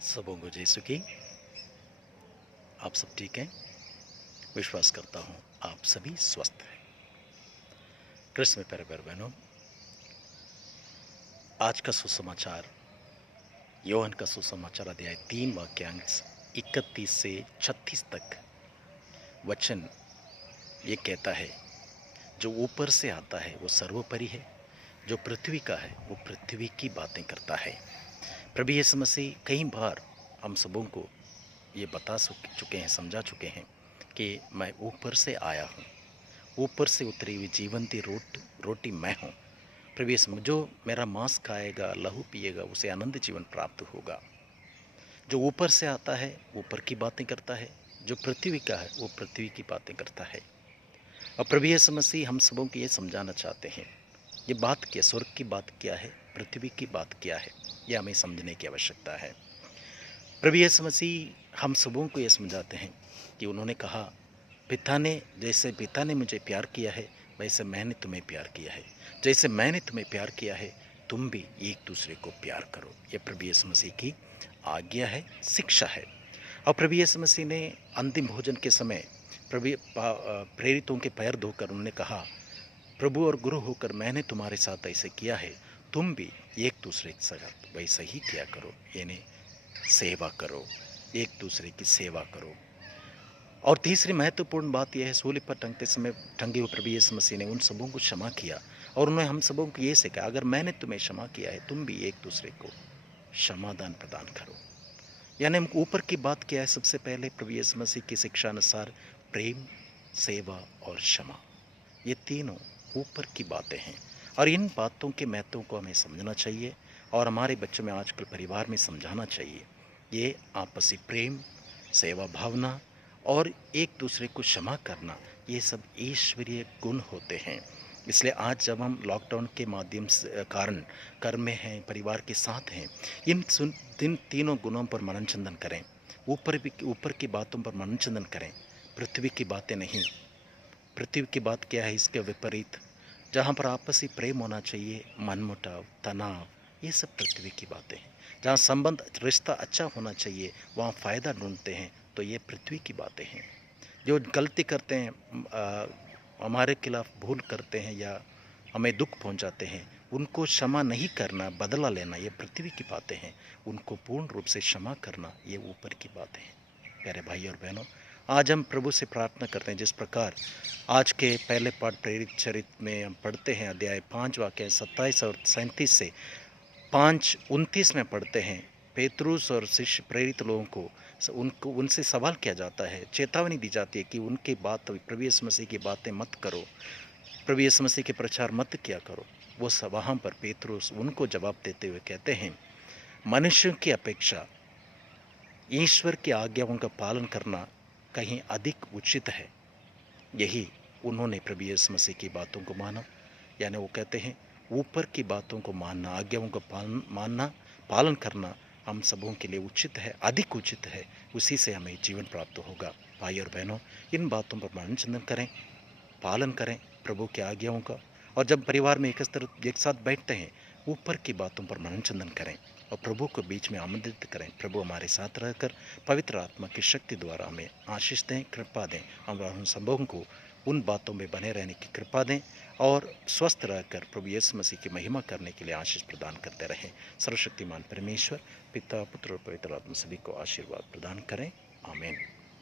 सबों को जय सुखी। आप सब ठीक हैं? विश्वास करता हूँ आप सभी स्वस्थ हैं। कृष्ण में प्यारे भाई बहनों, आज का सुसमाचार योहन का सुसमाचार अध्याय 3 वाक्यांश 31 से 36 तक वचन ये कहता है, जो ऊपर से आता है वो सर्वोपरि है, जो पृथ्वी का है वो पृथ्वी की बातें करता है। प्रभु यीशु मसीह कई बार हम सबों को ये बता चुके हैं, समझा चुके हैं कि मैं ऊपर से आया हूँ, ऊपर से उतरी हुई जीवंती रोटी मैं हूँ। प्रभु यीशु, जो मेरा मांस खाएगा, लहू पिएगा, उसे आनंद जीवन प्राप्त होगा। जो ऊपर से आता है ऊपर की बातें करता है, जो पृथ्वी का है वो पृथ्वी की बातें करता है। और प्रभु यीशु मसीह हम सबों को ये समझाना चाहते हैं, ये बात क्या, स्वर्ग की बात क्या है, पृथ्वी की बात क्या है, ये हमें समझने की आवश्यकता है। प्रभु यीशु मसीह हम सबों को ये समझाते हैं कि उन्होंने कहा, जैसे पिता ने मुझे प्यार किया है वैसे मैंने तुम्हें प्यार किया है, जैसे मैंने तुम्हें प्यार किया है तुम भी एक दूसरे को प्यार करो। ये प्रभु यीशु मसीह की आज्ञा है, शिक्षा है। और प्रभु यीशु मसीह ने अंतिम भोजन के समय प्रेरितों के पैर धोकर उन्होंने कहा, प्रभु और गुरु होकर मैंने तुम्हारे साथ ऐसे किया है, तुम भी एक दूसरे के साथ वैसे ही किया करो, यानी सेवा करो, एक दूसरे की सेवा करो। और तीसरी महत्वपूर्ण बात यह है, सूली पर टंगे हुए प्रभु यीशु मसीह ने उन सबों को क्षमा किया और उन्होंने हम सबों को ये सिखाया, अगर मैंने तुम्हें क्षमा किया है तुम भी एक दूसरे को क्षमादान प्रदान करो। यानी हम ऊपर की बात क्या है, सबसे पहले प्रभु यीशु मसीह की शिक्षा अनुसार प्रेम, सेवा और क्षमा, ये तीनों ऊपर की बातें हैं। और इन बातों के महत्व को हमें समझना चाहिए और हमारे बच्चों में आजकल परिवार में समझाना चाहिए। ये आपसी प्रेम, सेवा भावना और एक दूसरे को क्षमा करना, ये सब ईश्वरीय गुण होते हैं। इसलिए आज जब हम लॉकडाउन के माध्यम से कारण घर में हैं, परिवार के साथ हैं, इन तीनों गुणों पर मनन चिंतन करें। ऊपर की बातों पर मनन चिंतन करें, पृथ्वी की बातें नहीं। पृथ्वी की बात क्या है, इसके विपरीत जहाँ पर आपसी प्रेम होना चाहिए, मनमुटाव, तनाव, ये सब पृथ्वी की बातें हैं। जहाँ संबंध, रिश्ता अच्छा होना चाहिए, वहाँ फ़ायदा ढूंढते हैं, तो ये पृथ्वी की बातें हैं। जो गलती करते हैं, हमारे खिलाफ भूल करते हैं या हमें दुख पहुंचाते हैं, उनको क्षमा नहीं करना, बदला लेना, ये पृथ्वी की बातें हैं। उनको पूर्ण रूप से क्षमा करना, ये ऊपर की बातें हैं। प्यारे भाई और बहनों, आज हम प्रभु से प्रार्थना करते हैं, जिस प्रकार आज के पहले पाठ प्रेरित चरित्र में हम पढ़ते हैं, अध्याय 5 वाक्य 27 और 37 से 5:29 में पढ़ते हैं। पेतरुस और शिष्य प्रेरित लोगों को उनसे सवाल किया जाता है, चेतावनी दी जाती है कि उनकी बात, प्रभु यीशु मसीह की बातें मत करो, प्रभु यीशु मसीह के प्रचार मत किया करो। वो सब वहाँ पर पेतरुस उनको जवाब देते हुए कहते हैं, मनुष्यों की अपेक्षा ईश्वर की आज्ञाओं का पालन करना कहीं अधिक उचित है। यही उन्होंने प्रभु यीशु मसीह की बातों को माना। यानी वो कहते हैं, ऊपर की बातों को मानना, आज्ञाओं का पालन करना हम सबों के लिए उचित है, अधिक उचित है। उसी से हमें जीवन प्राप्त होगा। भाई और बहनों, इन बातों पर मनन चिंतन करें, पालन करें प्रभु की आज्ञाओं का। और जब परिवार में एक साथ बैठते हैं, ऊपर की बातों पर मनन चिंतन करें और प्रभु को बीच में आमंत्रित करें। प्रभु हमारे साथ रहकर पवित्र आत्मा की शक्ति द्वारा हमें आशीष दें, कृपा दें। हम सबों को उन बातों में बने रहने की कृपा दें और स्वस्थ रहकर प्रभु यीशु मसीह की महिमा करने के लिए आशीष प्रदान करते रहें। सर्वशक्तिमान परमेश्वर पिता, पुत्र और पवित्र आत्मा सभी को आशीर्वाद प्रदान करें। आमीन।